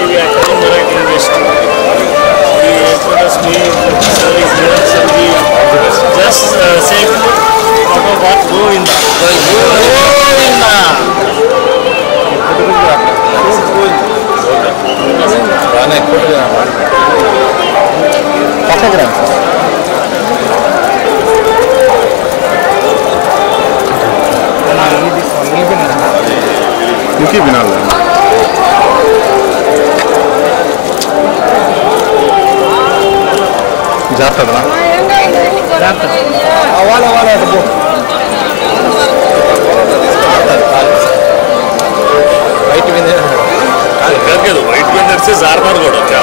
TV actor in Marathi industry. He introduced me to service girls and he just said, out of what, Govinda. Govinda! Mungkin benar lah. Jatuh lah. Jatuh. Awal itu. White winner. Kalau white winner se zarmar goda kya?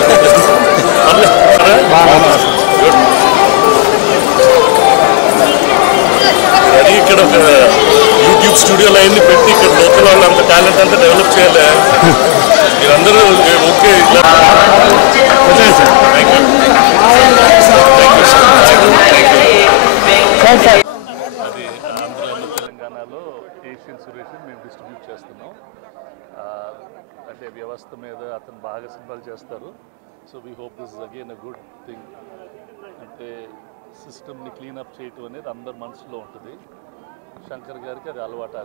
Jadi ఇక్కడ YouTube స్టూడియోలో అయింది పెట్టి ఇక్కడ local వాళ్ళు అంత talent అంతా develop చేయాలి. మీరందరూ ఓకే అది ఆంధ్రలో తెలంగాణలో ఏషియన్ సురేష్ మేము డిస్ట్రిబ్యూట్ చేస్తున్నాం. అంటే వ్యవస్థ మీద అతను బాగా సినిమాలు చేస్తారు. So we hope this is again a good thing. అంటే సిస్టమ్ని క్లీనప్ చేయటం అనేది అందరి మనసులో ఉంటుంది. శంకర్ గారికి అది అలవాటు.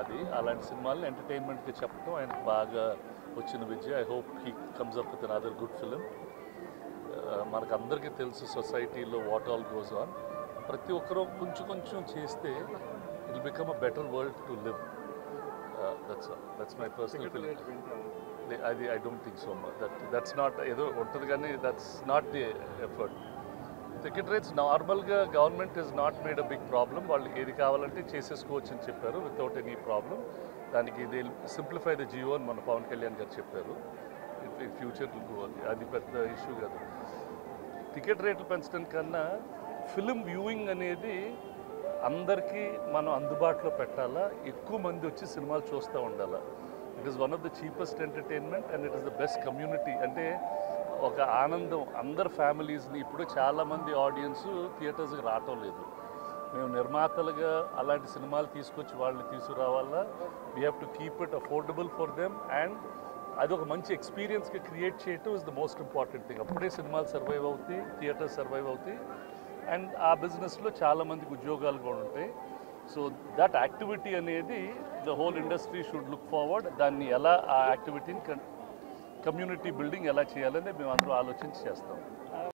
అది అలాంటి సినిమాలను ఎంటర్టైన్మెంట్కి చెప్పడం ఆయనకు బాగా వచ్చిన విద్య. I hope he comes up with another good film. మనకు అందరికీ తెలుసు సొసైటీలో వాట్ ఆల్ గోస్ ఆన్. ప్రతి ఒక్కరూ కొంచెం చేస్తే it will become a better world to live. That's my personal feeling. అది I don't think so much that's not ఏదో ఉంటుంది కానీ that's not the effort. Ticket rates నార్మల్గా government is not made a big problem. వాళ్ళకి ఏది కావాలంటే చేసేసుకోవచ్చు అని చెప్పారు వితౌట్ ఎనీ ప్రాబ్లం. దానికి ఇది సింప్లిఫై ద జియో అని మన పవన్ కళ్యాణ్ గారు చెప్పారు. ఫ్యూచర్ అది పెద్ద ఇష్యూ కాదు. టికెట్ రేట్లు పెంచడం కన్నా ఫిలిం వ్యూయింగ్ అనేది అందరికీ మనం అందుబాటులో పెట్టాలా. ఎక్కువ మంది వచ్చి సినిమాలు చూస్తూ ఉండాలా. It is one of the cheapest entertainment and it is the best community. అంటే ఒక ఆనందం అందరు ఫ్యామిలీస్ని. ఇప్పుడు చాలామంది ఆడియన్స్ థియేటర్స్కి రావటం లేదు. మేము నిర్మాతలుగా అలాంటి సినిమాలు తీసుకొచ్చి వాళ్ళని తీసుకురావాలా. We have to keep it affordable for them and అది ఒక మంచి ఎక్స్పీరియన్స్గా క్రియేట్ చేయటం is the most important thing. అప్పుడే సినిమాలు సర్వైవ్ అవుతాయి, థియేటర్స్ సర్వైవ్ అవుతాయి అండ్ ఆ బిజినెస్లో చాలామందికి ఉద్యోగాలు కూడా ఉంటాయి. సో దట్ యాక్టివిటీ అనేది the whole industry should look forward. దాన్ని ఎలా ఆ యాక్టివిటీని కమ్యూనిటీ బిల్డింగ్ ఎలా చేయాలని మేము అందరూ ఆలోచించి చేస్తాం.